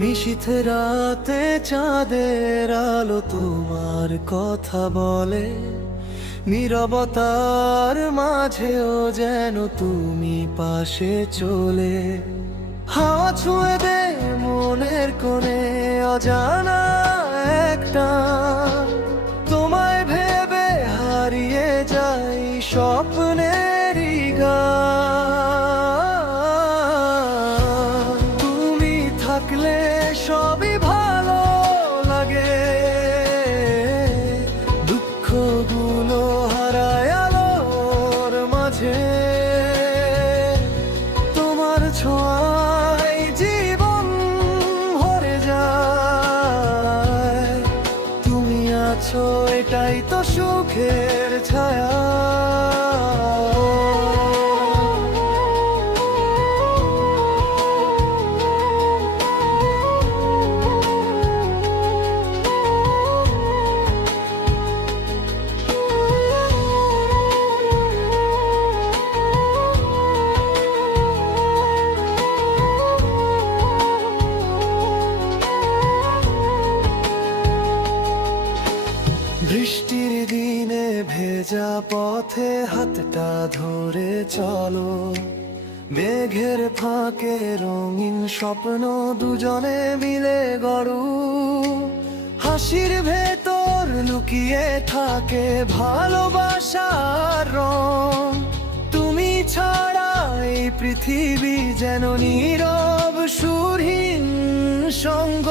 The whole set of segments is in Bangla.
নিশীথ রাতে চাঁদের আলো তোমার কথা বলে, নীরবতার মাঝেও যেন তুমি পাশে চলে। হাওয়া ছুঁয়ে দে মনের কোণে অজানা একটা, তোমায় ভেবে হারিয়ে যাই স্বপ্নেরই গান। তুমি থাকলে সবই ভালো লাগে, দুঃখগুলো হারায় আলোর মাঝে। তোমার ছোঁয়ায় জীবন ভরে যায়, তুমি আছো এটাই তো সুখের ছায়া। বৃষ্টির দিনে ভেজা পথে হাতটা ধরে চলো, মেঘের ফাঁকে রঙিন স্বপ্ন দুজনে মিলে গড়ু। হাসির ভেতর লুকিয়ে থাকে ভালোবাসার রং, তুমি ছাড়া এই পৃথিবী যেন নীরব সুরহীন সঙ্গ।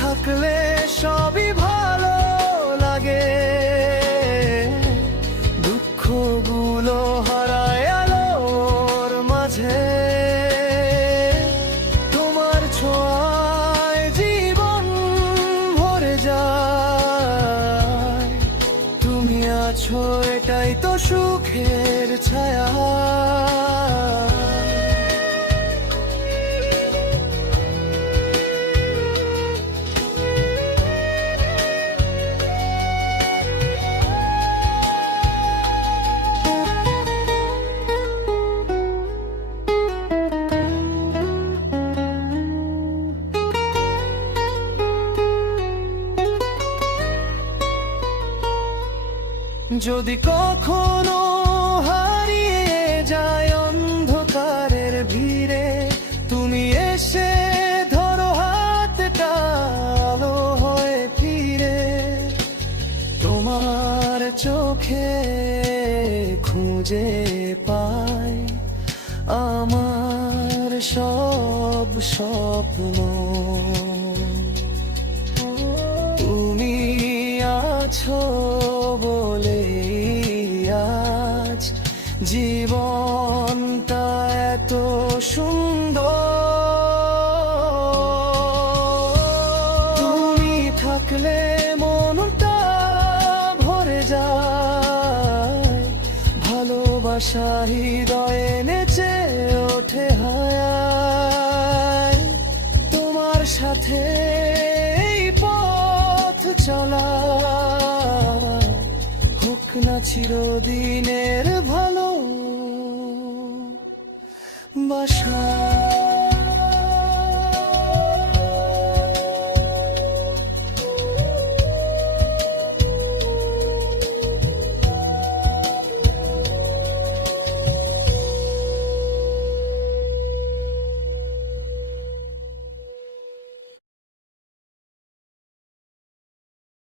থাকলে সবই ভালো লাগে, দুঃখগুলো হারায় আলোর মাঝে। তোমার ছোঁয়ায় জীবন ভরে যায়, তুমি আছো এটাই তো সুখের ছায়া। যদি কখনো হারিয়ে যায় অন্ধকারের ভিড়ে, তুমি এসে ধরো হাতটা আলো হয়ে ফিরে। তোমার চোখে খুঁজে পাই আমার সব স্বপ্ন, তুমি আছো বলে আজ জীবনটা এত সুন্দর। তুমি থাকলে মনটা ভরে যায়, ভালোবাসা হৃদয়ে নেচে ওঠে হায়। তোমার সাথে এই পথ চলা হোক না চিরদিনের ভালো বাসা।